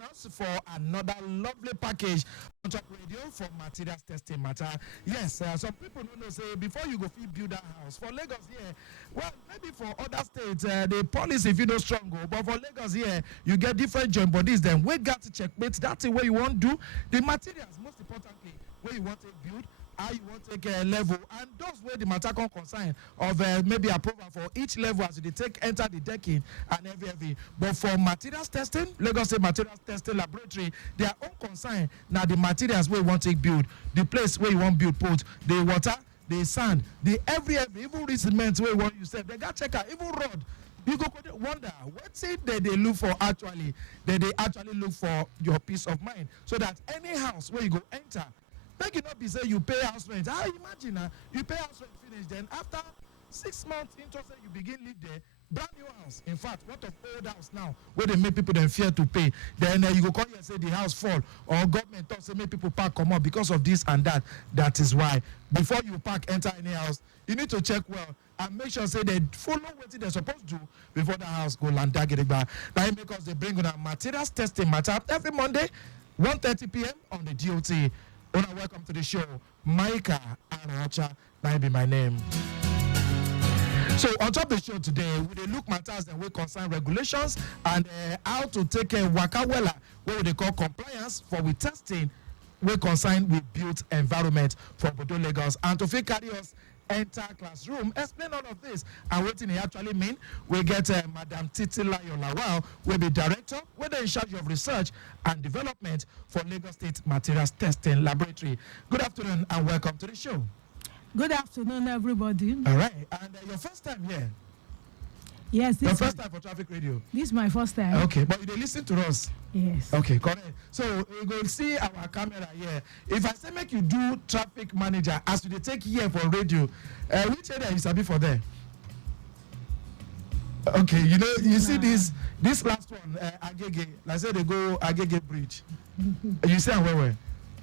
us for another lovely package on Top Radio for materials testing matter. Yes, some people don't know, say, before you go build a house. For Lagos here, well, maybe for other states, the policy, if you don't strong, but for Lagos here, you get different joint bodies, then we got to checkmate. That's the way you want to do. The materials, most importantly, where you want to build, how you want to take a level, and those where the matter concern of maybe approval for each level as they enter the decking and every. But for materials testing, Lagos State Materials Testing Laboratory, their own concern now the materials where you want to build, the place where you want build put, the water, the sand, the every even the cement where you want you say they got check out even road. You go wonder what's it that they look for actually. That they actually look for your peace of mind, so that any house where you go enter. Make it not be say you pay house rent. Imagine you pay house rent finish, then after 6 months into say you begin live there, brand new house. In fact, what of old house now where they make people then fear to pay? Then you go come here and say the house fall, or government talk say make people park come up because of this and that. That is why before you park enter any house, you need to check well and make sure say they follow what they're supposed to do before the house go land dagiriba. Now because they bring on a materials testing matter every Monday, 1:30 p.m. on the DOT. Welcome to the show. Micah Anacha, that be my name. So on top of the show today, we look matters that we concern regulations and how to take care of wakawela, what they call compliance for with testing, we concern with built environment for Bodo Lagos. And to fit carry us enter classroom, explain all of this and what it actually mean. We get Madam Titilayo Lawal, will be director, whether in charge of research and development for Lagos State Materials Testing Laboratory. Good afternoon and welcome to the show. Good afternoon, everybody. All right, and your first time here? Yes, your first time for Traffic Radio? This is my first time. Okay, but you listen to us? Yes. Okay, correct. So we go see our camera here. If I say make you do traffic manager as you take here for radio, which area you sabi for there? Okay, you see this last one, Agege. Like say they go Agege Bridge. You see where?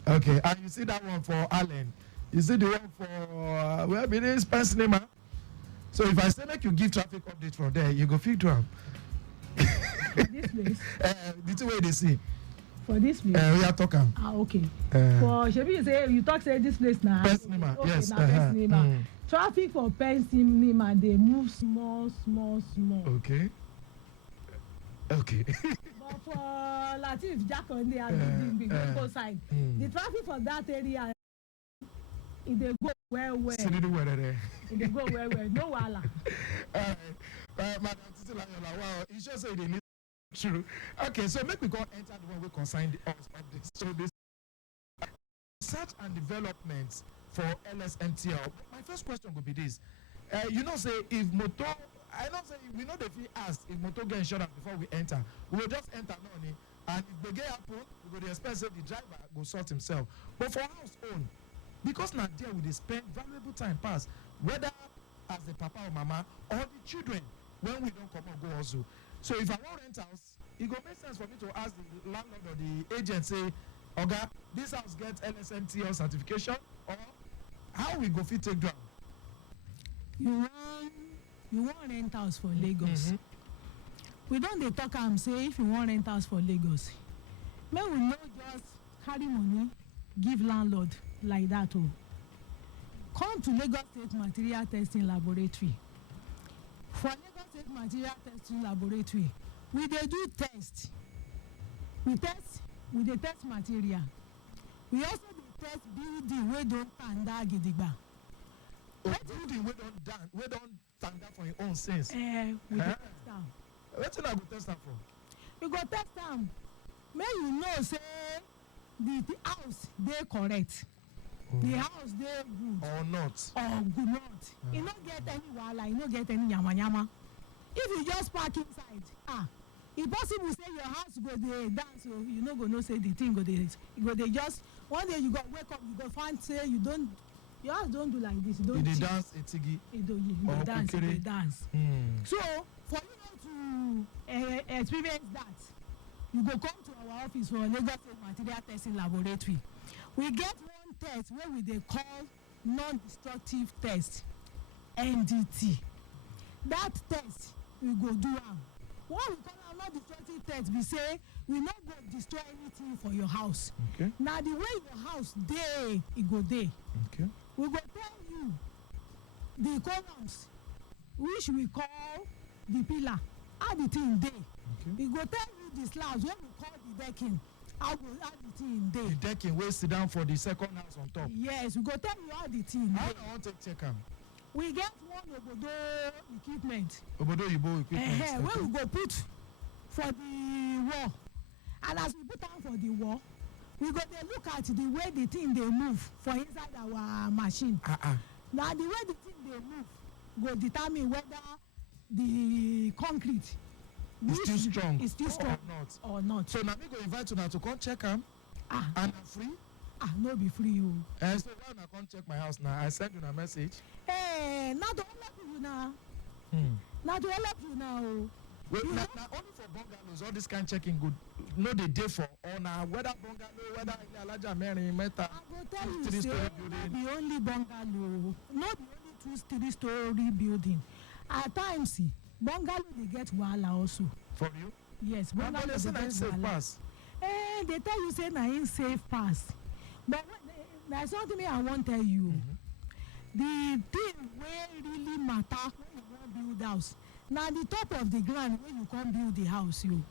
Okay, and you see that one for Allen. You see the one for where it is Pennsylvania. So if I say make you give traffic update from there, you go feed to them. This place? The two way they see. For this place? We are talking. Okay. For Shebi, you say you talk say this place now. Pennsylvania, okay, yes. Pennsylvania. Traffic for Pennsylvania, they move small. Okay. Okay. But for Latif, Jakonde, and big both side, the traffic for that area, it go well. It go well. No wala. Madam Titilayo, wow, it just say they need true. Okay, so make we go enter the one we consigned us of this. So this research and development for LSMTL. My first question would be this. Say if motor, I don't say we know the fee asked if motor get insurance before we enter. We will just enter money, and if they get happen, we go to expect the driver go sort himself. But for house own, because now there we spend valuable time pass, whether as the papa or mama or the children when we don't come and go also. So if I want rent house, it go make sense for me to ask the landlord or the agent say, Oga, this house gets LSMTL certification, or how we go fit take down? You want rent house for Lagos. We don't dey talk am say if you want rent house for Lagos, may we no just carry money give landlord like that. Come to Lagos State Material Testing Laboratory. For Lagos State Material Testing Laboratory, we dey do test. We dey test material. We also dey test building wey don tanda gidigba. Building wey don tanda for your own sense. We dey test am. Wetin I go test am for? We go test am. Make you know say the house dey correct. The house dey good or not e no get any wahala, e no get any yamayama. If you just park inside, e possible say your house go dey dance, so you no go know say the thing go dey just one day you go wake up, you go find say your house don do like this, e dey dance etigi, e dey dance. So for you to experience that, you go come to our office for Lagos State Material Testing Laboratory. We get one test wey we dey call non-destructive test, NDT. That test we go do am. What we call am not destructive things be say we no go destroy anything for your house. Okay. Na the way your house dey e go dey. Okay. We go tell you the columns which we call the pillar how the thing dey. Okay. We go tell you the slabs wey we call the decking how the thing dey. The decking wey sit down for the second house on top. Yes, we go tell you how the thing How dey. I want to check am? We get one obodo equipment Obodo Oyibo equipment. wey we go put for the wall, and as we put am for the wall we go dey look at the way the thing dey move for inside our machine. Na the way the thing dey move go determine whether the concrete It's still strong. is still strong or not. So now me go invite una to come check am. Ah, And na free. no be free o. So why una come check my house now? I send una message. Na to help you na. Hmm. Na to help you now o. Wait, na only for bungalows all this kind checking good. No dey dey for or na whether bungalow whether ilé alájà mẹ́rin mẹ́ta. I go tell you three-story say building. no be only bungalow, no be only 2-3 story building. At times bungalow dey get wahala also. For you? Yes, But bungalow they dey say na get im safe wahala. pass. They tell you say na im safe pass, but na something me I wan tell you. The thing wey really matter when you wan build house na the top of the ground wey you come build the house yo.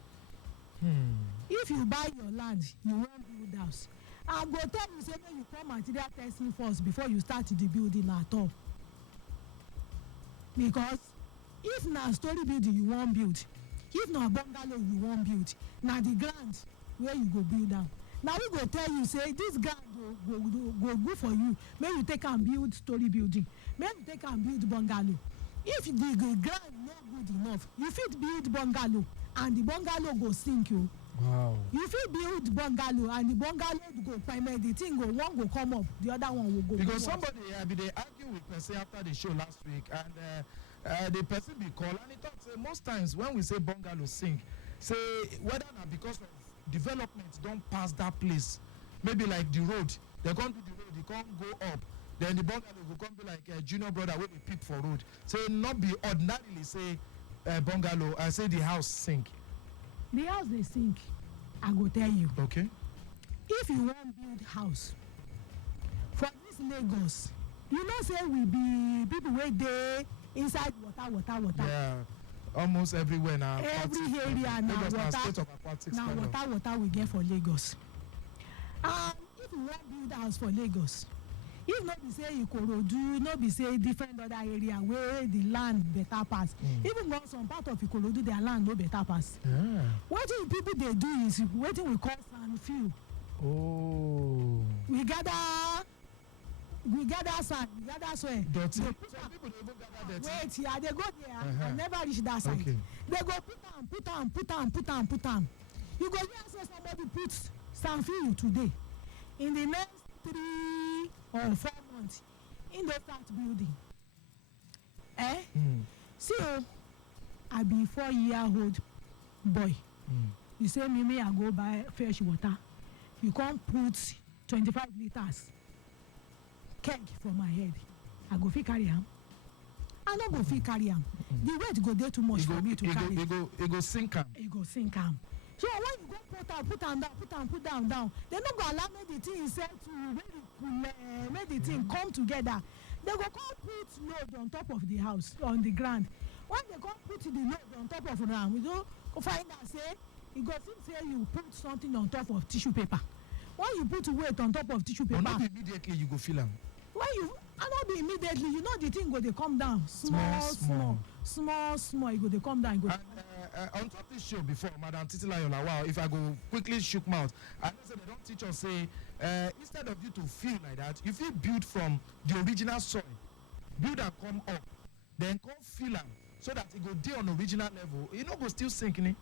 If you buy your land you wan build house, I go tell you say make you come material testing first before you start the building at all, because if na story building you wan build, if na bungalow you wan build, na the ground where you go build am. Na we go tell you say this ground go good for you make you take am build story building, make you take am build bungalow. If the ground no good enough you fit build bungalow and the bungalow go sink o. Wow. You fit build bungalow and the bungalow go permit the thing go one go come up the other one will go. Because somebody be dey argue with person after the show last week, and the person be call and he talk say most times when we say bungalow sink, say whether na because of development don pass that place, maybe like the road they come do the road e come go up, then the bungalow go come be like a junior brother wey dey peep for road, say not be ordinarily say bungalow and say the house sink. The house dey sink, I go tell you. Okay. If you wan build house for this Lagos, you know say we be people wey dey inside water. Yeah, almost everywhere now. Every area na water we get for Lagos. And if you wan build house for Lagos, if no be say Ikorodu, no be say different other area where the land better pass. Even though some part of Ikorodu their land no better pass. Yeah. Wetin people dey do is wetin we call sand fill. Oh. We gather sand, we gather soil. Dirty. Some people dey even gather dirty. Wait, yeah, they go there. I never reach that side. Okay. They go put am. You go hear say somebody put sand fill today. In the next 3 or 4 months, in the start building. See, I be 4-year-old boy. You say me I go buy fresh water. You come put 25 liters keg for my head. I go fit carry am. I no go fit carry am. The weight go dey too much for me to carry. It go sink am. E go sink am. So when you go put am down, they no go allow make the thing set to make the thing come together. They go come put load on top of the house, on the ground. When they come put the load on top of the ground, we go find out say e go seem say you put something on top of tissue paper. When you put weight on top of tissue paper, but not immediately you go feel am. When you not be immediately, you know the thing go dey come down small. E go dey come down. E go. And on top this show before, Madam Titilayo Lawal, if I go quickly shook mouth, I know say they don't teach us say instead of you to feel like that, you feel build from the original soil, build and come up, then come feel am so that it go dey on original level. You know go still sink in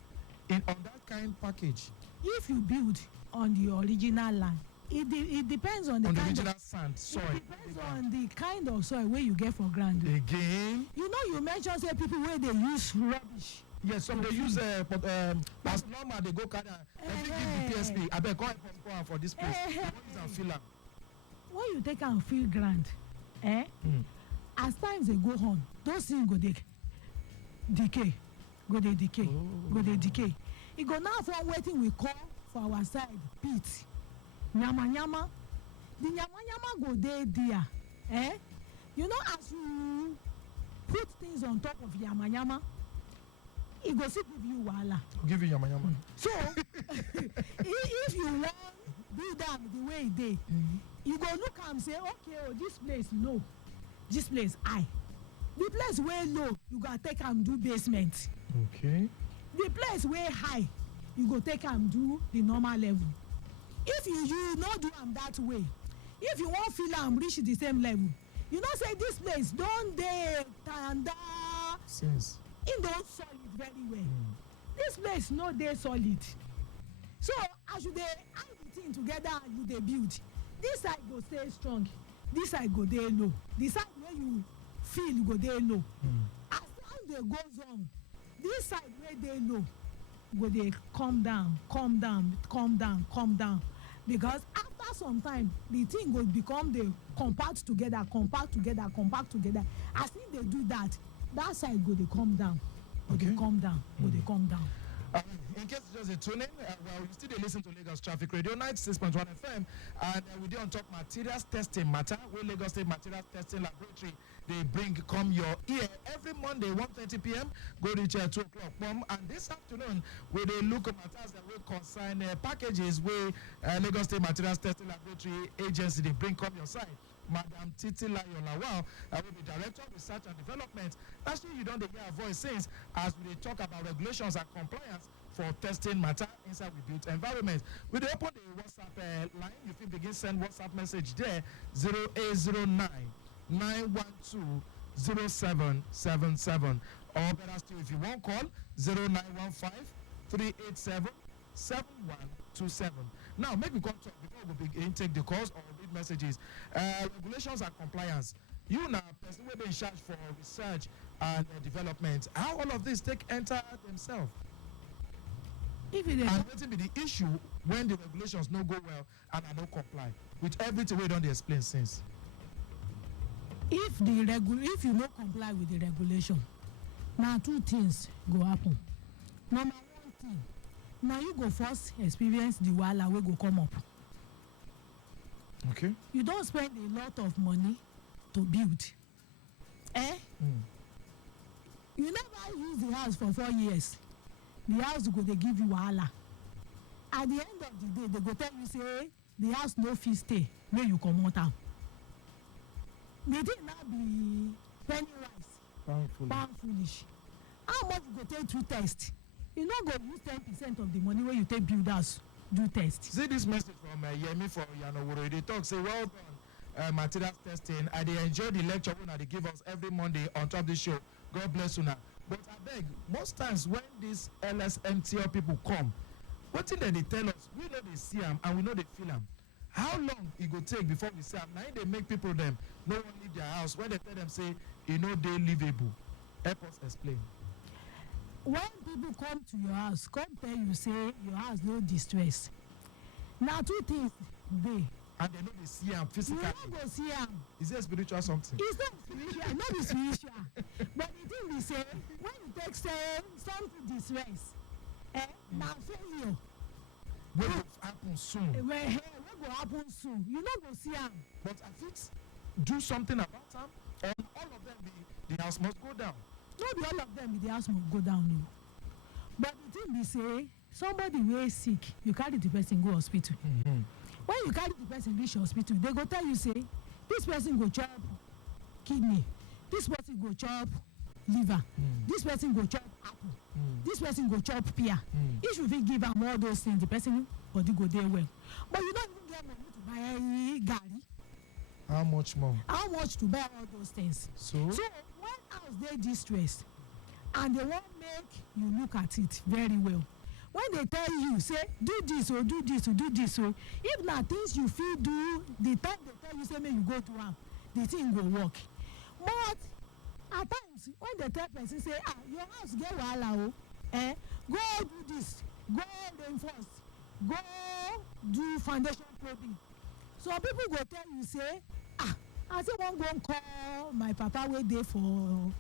on that kind package. If you build on the original land, it depends on the kind original of sand soil. It depends on the kind of soil where you get for ground. Again. You know you mentioned say people where they use rubbish. Yes, some they use as normal they go carry give the PSP. I beg go and for this place. Use and fill am. When you take and fill ground, as times they go on, those things go decay. go dey decay, go dey decay. E go now form wetin we call for our side pit, nyama. The nyama go dey there, you know, as you put things on top of nyama, e go still give you wahala. Give you nyama. So if you wan build am the way e dey, you go look am say, okay, oh, this place low, this place high. The place wey low, you go take am do basement. Okay. The place wey high, you go take am do the normal level. If you no do am that way, if you wan fill am reach the same level, you know say this place don dey tanda since e don solid very well. This place no dey solid. So as you dey add the thing together and you dey build, this side go stay strong, this side go dey low, the side wey you feel go dey low. As time dey goes on, this side wey dey low go dey come down, because after some time the thing go become dey compact together. As e dey do that side go dey come down, go dey come down. In case you just dey tune in, well, you still dey listen to Lagos Traffic Radio 96.1 FM, and we dey on top materials testing matter wey Lagos State Materials Testing Laboratory dey bring come your ear every Monday 1:30 p.m. go reach 2 o'clock. And this afternoon we dey look at matters that will concern packages wey Lagos State Materials Testing Laboratory Agency dey bring come your side. Madam Titilayo Lawal, will be Director of Research and Development. Actually, you don't hear her voice since as we talk about regulations and compliance for testing matter inside we built environment. We dey open the WhatsApp line. You can begin send WhatsApp message there 0809 912 0777, or better still if you want call 0915 387 7127. Now, make me come talk before we begin take the calls or read messages. Regulations and compliance. You now, person will be in charge for research and development. How all of this take enter themselves? If it and what be the issue when the regulations no go well and I don't comply with everything we don't explain since? If you no comply with the regulation, now two things go happen. Number one thing, now you go first experience the wahala wey go come up. Okay. You don't spend a lot of money to build. You never use the house for 4 years. The house go dey give you wahala. At the end of the day, they go tell you say the house no fit stay, make you comot am. The thing now be penny wise, pound foolish. How much you go take do test? You no go use 10% of the money wey you take build house do test. See this message from Yemi for Yanoworo. They talk say, well done, materials testing. I dey enjoy the lecture when they give us every Monday on top of the show. God bless you now. But I beg, most times when these LSMTL people come, what thing they tell us, we know they see them and we know they feel them. How long it go take before we say them? Now they make people them no one leave their house. When they tell them say, you know they livable. Help us explain. When people come to your house, come tell you say your house no distress. Now two things dey. And they know they see them physically. You no go see them. Is it spiritual something? It's not spiritual, not be spiritual. But the thing be say, when you take say something distress, now failure. What will happen soon? What go happen soon? You no go see them. But I fit do something about them, and all of them the house must go down. No be all of them the house must go down, no. But the thing be say, somebody wey sick, you carry the person go hospital. When you carry the person reach hospital, they go tell you say, this person go chop kidney, this person go chop liver, this person go chop apple, this person go chop pear. If you fit give am all those things, the person body go dey well. But you don't even get money to buy garri. How much more? How much to buy all those things? So when house dey distressed and they wan make you look at it very well, when they tell you say do this or do this or do this, or if na things you fit do, the time they tell you say make you go to am, the thing go work. But at times when they tell person say your house get wahala go do this, go reinforce, go do foundation probing, so people go tell you say I say wan go call my papa wey dey for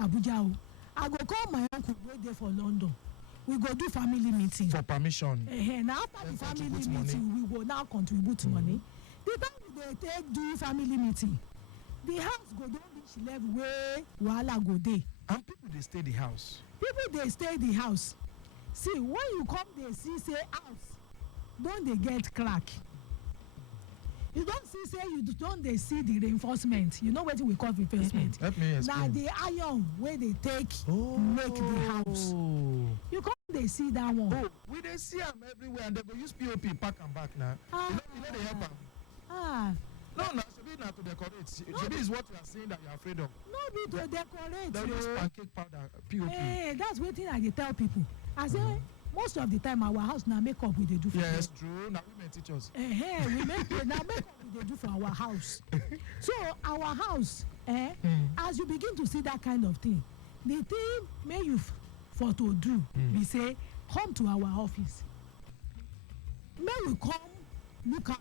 Abuja I go call my uncle wey dey for London. We go do family meeting. For permission. Now after the family meeting, we go now contribute money. The time we dey take do family meeting, the house go don reach level wey wahala go dey. And people dey stay the house. People dey stay the house. See, when you come dey see say house don dey get crack, you don see say you don dey see the reinforcement. You know wetin we call reinforcement? Help me explain. Na the iron wey dey take make the house. You come dey see that one. Oh, we dey see am everywhere and they go use POP pack am back now. You know dey help am. No, shebi na to decorate. Shebi is what you are saying that you are afraid of. No be to decorate. They use pancake powder, POP. Hey, that's wetin I dey tell people. I say most of the time our house na makeup we dey do for them. Yes, true. Na women teach us. We make na makeup we dey do for our house. So our house, as you begin to see that kind of thing, the thing may you for to do be say come to our office. May we come look am.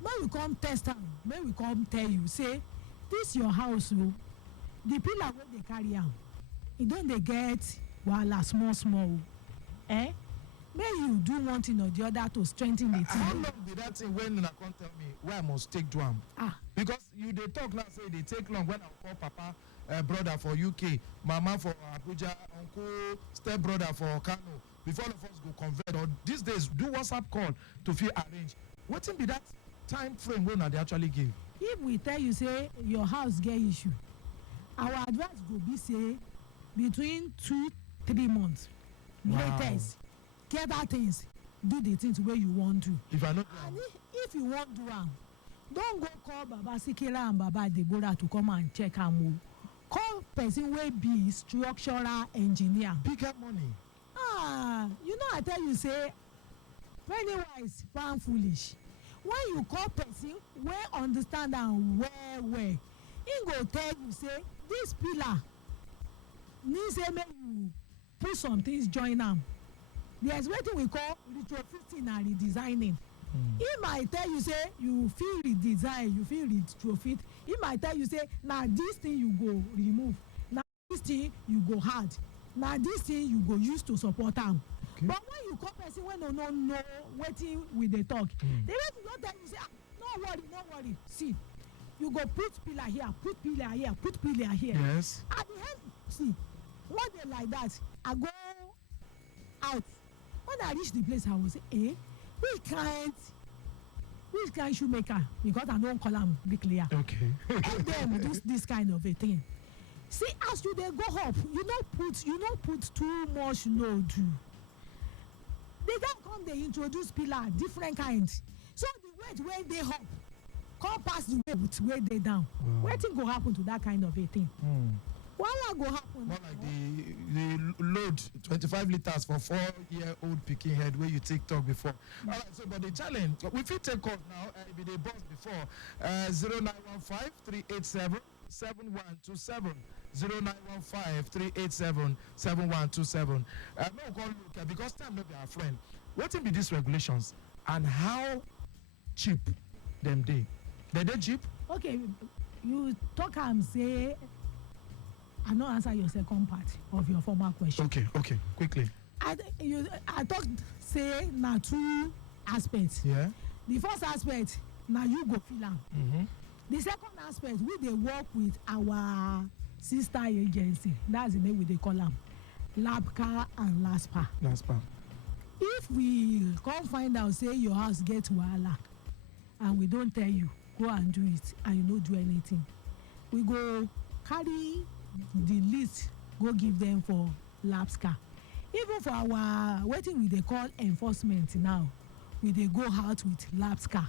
May we come test am. May we come tell you say this your house o. The pillar wey dey carry am, e don dey get wahala small o. May you do one thing or the other to strengthen the thing. How long be that thing when una come tell me where I must take do am? Because you dey talk now say e dey take long when I call papa brother for UK, mama for Abuja, uncle step brother for Kano. Before all of us go convert or these days do WhatsApp call to fit arrange. Wetin be that time frame wey una dey actually give? If we tell you say your house get issue, our advice go be say between 2-3 months. Latest, gather things, do the things wey you wan do. If I know, and if you wan do am, don go call Baba Sikira and Baba Deborah to come and check am o. Call person wey be structural engineer. Bigger money. You know I tell you say penny wise pound foolish. When you call person wey understand am well, he go tell you say this pillar need say make you put some things join am. There's wetin we call retrofitting and redesigning. He might tell you say you fit redesign, you fit retrofit. He might tell you say na this thing you go remove, na this thing you go add, na this thing you go use to support am. Okay. But when you call person wey no know wetin we dey talk, the way you don tell you say no worry, see, you go put pillar here, put pillar here, put pillar here. Yes. At the end, see, one day like that, I go out. When I reach the place, I was say, which kind shoemaker? Because I don't call am be clear. Okay. And them do this kind of a thing. See, as you dey go up, you not put too much load. They don't come, they introduce pillar, different kinds. So the weight where they up, come pass the weight where they down. Wetin go happen to that kind of a thing? What go happen? More like the load 25 liters for 4-year-old pikin head where you take talk before. All right, so but the challenge, we fit take call now, be the boss before 0915 387 7127 0915 387 7127. No call look because time no be our friend. What be these regulations and how cheap them dey? They cheap? Okay, you talk and say I no answer your second part of your former question. Okay, quickly. I talk say na two aspects. Yeah. The first aspect na you go feel am. The second aspect we dey work with our sister agency. That's the name we dey call am, LABCA and LASPA. If we come find out say your house get wahala and we don tell you go and do it and you no do anything, we go carry the list go give them for LABCA. Even for our wetin we dey call enforcement now, we dey go out with LABCA.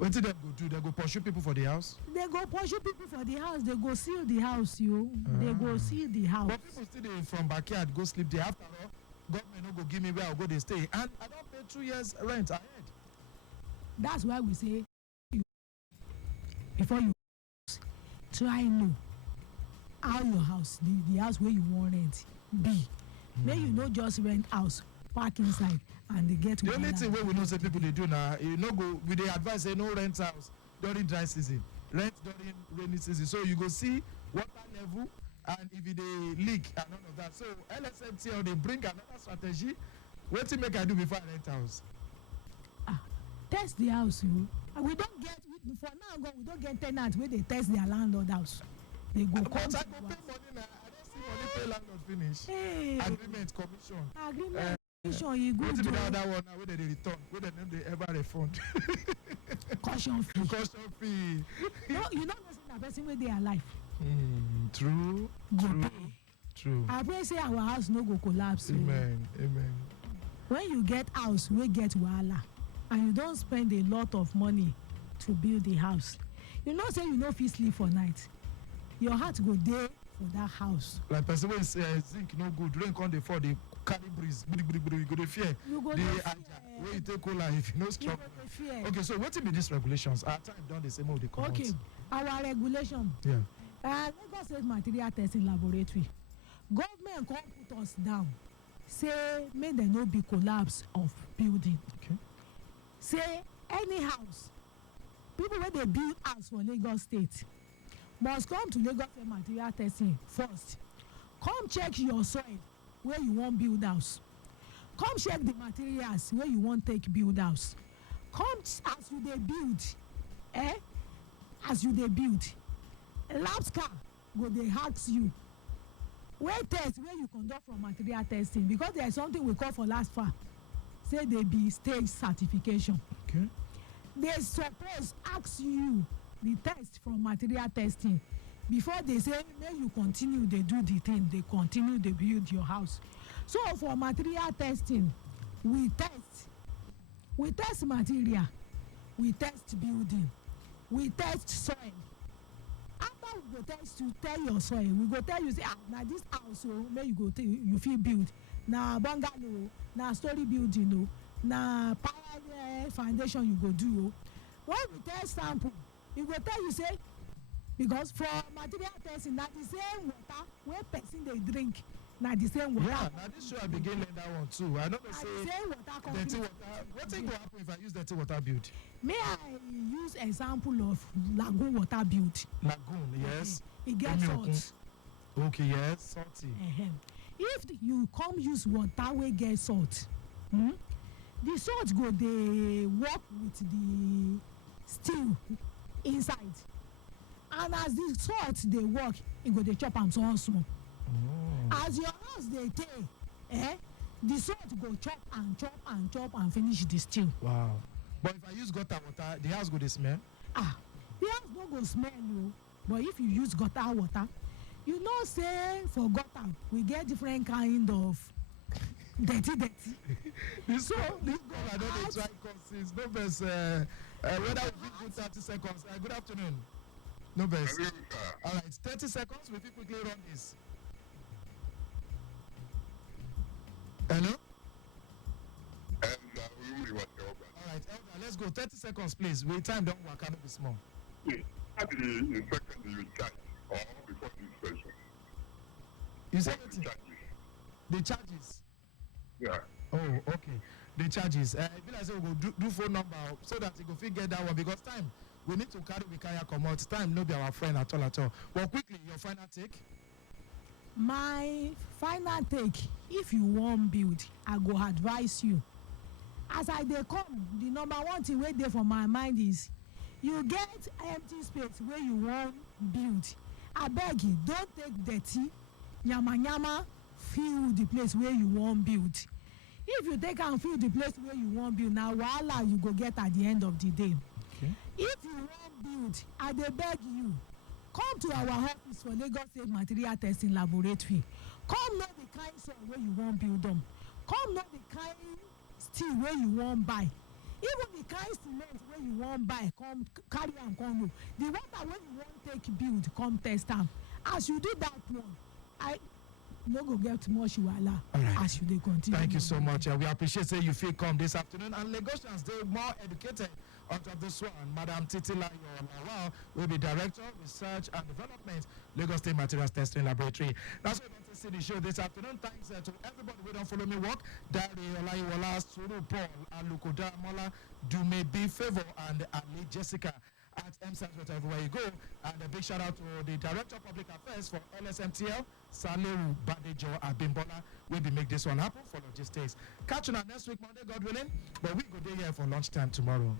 Wetin dem go do? They go pursue people for the house? They go pursue people for the house. They go seal the house, They go seal the house. But people still dey from backyard go sleep there. After all, government no go give me where I go dey stay. And I don pay 2 years rent ahead. That's why we say before you try know how your house, the house where you wan rent be. Make you no just rent house, park inside and they get the only thing wey we know say people dey do na you no go we dey advise say no rent house during dry season, rent during rainy season, so you go see water level, and if they leak and none of that. So LSMTL they bring another strategy. What to make I do before I rent house? Test the house, you. And we don't get for now. We don't get tenants where they test their landlord house. They go. But I go pay money now. I don't see money pay landlord finish. Hey. Agreement commission. Agreement commission. You go What to be that one now? Where they return? Where they ever refund? caution fee. Caution fee. No, you don't know that person where they are alive. True. Go True. pay. True. I pray say our house no go collapse. Amen. Amen. When you get house, we get wahala, and you don't spend a lot of money to build the house. You know say you no fit sleep for night. Your heart go there for that house. Like person wey say zinc no good, rain come dey fall, dey carry breeze, you go dey fear. You go The dey aja wey you take cola if you no strong. You go dey fear. Okay, so wetin be these regulations? Our time don dey say make we dey comot. Okay, our regulation. Yeah. Lagos State Material Testing Laboratory. Government come put us down. Say make there no be collapse of building. Okay. Say any house, people wey dey build house for Lagos State must come to Lagos State Material Testing first. Come check your soil where you wan build house. Come check the materials where you wan take build house. Come as you dey build, as you dey build, LABSCA go dey ask you where test where you conduct from material testing, because there is something we call for LASFA, say they be stage certification. Okay. They suppose ask you the test from material testing before they say make you continue dey do the thing, they continue dey build your house. So for material testing, we test material, we test building, we test soil. After we go test you, tell your soil, we go tell you say na this house make you go you fit build, na bungalow, na story building na power foundation you go do when we test sample, e go tell you say, because for material testing na the same water wey person dey drink, na the same water. Yeah, na this show I begin learn that one too. I know they say dirty water. Wetin go happen if I use dirty water build? May I use example of lagoon water build? Lagoon, yes. E get salt. Okay, yes, salty. If you come use water wey get salt, the salt go dey work with the steel inside, and as the salt dey work, e go dey chop am small small. As your house dey tey, the salt go chop and finish the steel. Wow. But if I use gutter water, the house go dey smell? The house no go smell o, but if you use gutter water, you know say for gutter we get different kind of dirty. This girl I don dey try consince. No best whether we fit do 30 seconds. Good afternoon. No best. All right, 30 seconds. We fit quickly run this. Hello? All right, Elder, let's go. 30 seconds, please. We time don't work. I know be small. How the inspection you charge or before the inspection? You said the charges? The charges? Yeah. Oh, okay. The charges. If I say we go do phone number so that you go fit get that one, because time we need to carry come out. Time no be our friend at all. Well, quickly, your final take. My final take, if you wan build, I go advise you. As I dey come, the number one thing wey dey for my mind is you get empty space wey you wan build. Abeg you don take dirty yama fill the place wey you wan build. If you take am fill the place wey you wan build, na wahala you go get at the end of the day. Okay. If you wan build, I dey beg you, come to our office for Lagos State Material Testing Laboratory. Come know the kind soil wey you wan build on. Come know the kind steel wey you wan buy. Even the kind cement wey you wan buy, come carry am come know. The water wey you wan take build, come test am. As you do that one, I no go get much wahala as you dey continue. Thank you so much. We appreciate say you fit come this afternoon, and Lagosians dey more educated on top this one. Madam Titilayo Lawal will be Director of Research and Development, Lagos State Materials Testing Laboratory. That's what we see the show this afternoon. Thanks to everybody who don't follow me work. Dari Olayiwola, Suru Paul, Alukoda Mola, Dume B Favor, and Ali Jessica. at MSAT everywhere you go. And a big shout out to the Director of Public Affairs for LSMTL, Salehu Badejo Abimbola. We'll be make this one happen for logistics. Catch you next week, Monday, God willing. But we go there here for lunchtime tomorrow.